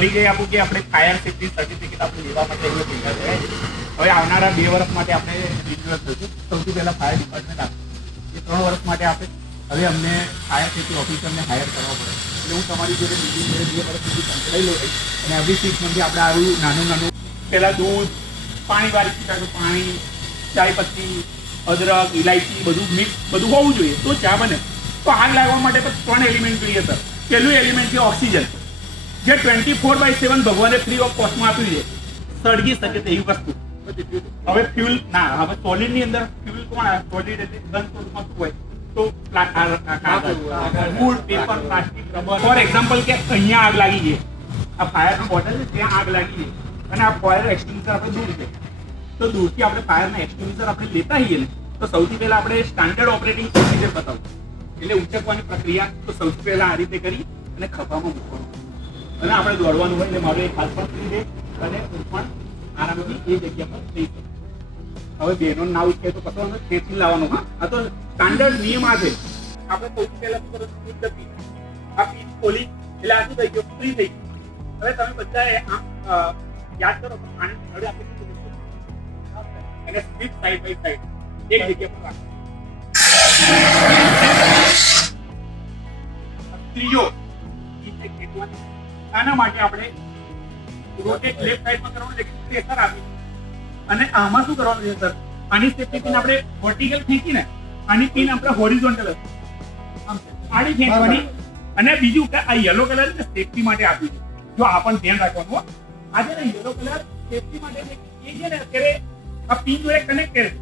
પરિચય આપું કે આપણે ફાયર સેફ્ટી સર્ટિફિકેટ આપણે લેવા માટે એમને ભેગા થયા છે. હવે આવનારા 2 વર્ષ માટે આપણે રિન્યુઅલ થયું. સૌથી પહેલાં ફાયર ડિપાર્ટમેન્ટ આપ્યું એ 3 વર્ષ માટે આપણે હવે અમને ફાયર સેફ્ટી ઓફિસરને હાયર કરવા પડે. એટલે હું તમારી જોડે બીજી જોડે 2 વર્ષ સુધી સંકળાયેલો રહી અને એવરી 6 મંથથી આપણે આવું નાનું પહેલાં દૂધ, પાણી વાળી શકાતું પાણી, ચાય પત્તી, અદરક, ઇલાયચી બધું મિક્સ બધું હોવું જોઈએ તો ચા બને. તો આગ લાગવા માટે તો 3 એલિમેન્ટ જોઈએ સર. પહેલું એલિમેન્ટ છે ઓક્સિજન, જે 24/7 ભગવાને ફ્રી ઓફ કોસ્ટમાં આપ્યું છે. સળગી શકે તેવી વસ્તુ. હવે ફ્યુલ ના, હવે સોલિડ ની અંદર ફ્યુલ કોણ આવે? સોલિડ એટલે ગન સોર્સમાં શું હોય? તો wood, paper, plastic, rubber. For example કે અહીંયા આગ લાગી છે, આ ફાયરની બોટલ છે ત્યાં આગ લાગી છે અને આ ફાયર એક્સટિંગ્વિશર આપણે દૂર છે, તો દૂરથી આપણે ફાયરના એક્સટિંગ્વિશર આપણે લેતા હોઈએ ને તો સૌથી પહેલા આપણે સ્ટાન્ડર્ડ ઓપરેટિંગ પ્રોસિજર બતાવું. એટલે ઉચકવાની પ્રક્રિયા તો સૌથી પહેલા આ રીતે કરી અને ખભામાં મૂકવાનું અને આપણે દોડવાનું હોય એટલે મારું એક હાથ પણ ફ્રી રહે અને હું પણ આરામથી એ જગ્યા પર થઈ શકું. હવે બેનો ના ઉચકે તો કશો ખેંચી લાવવાનું. હા, આ તો સ્ટાન્ડર્ડ નિયમ આ છે. આપણે સૌથી પહેલા શું કરવાનું? આ પીસ ખોલી એટલે આ શું થઈ ગયું? ફ્રી થઈ ગયું. હવે તમે બધાએ યાદ કરો તો પાણી હવે આપણે અને સ્વીપ સાઈડ બાય સાઈડ એક જગ્યા પર રાખો. ત્રીજો આના માટે આપણે રોટેટ લેફ્ટ સાઈડમાં કરવાનું છે, પ્રેશર આપી અને આમાં શું કરવાનું છે સર? આની સેફ્ટી પિન આપણે વર્ટિકલ ખેંચીને આની પિન આપણે હોરિઝોન્ટલ આડી ખેંચવાની. અને બીજું કે આ યલો કલર છે સેફ્ટી માટે આપ્યું છે. જો આ પણ ધ્યાન રાખવાનું. આ છે ને યલો કલર સેફ્ટી માટે એ છે ને અત્યારે આ પિન જોડે કનેક્ટ કરે છે.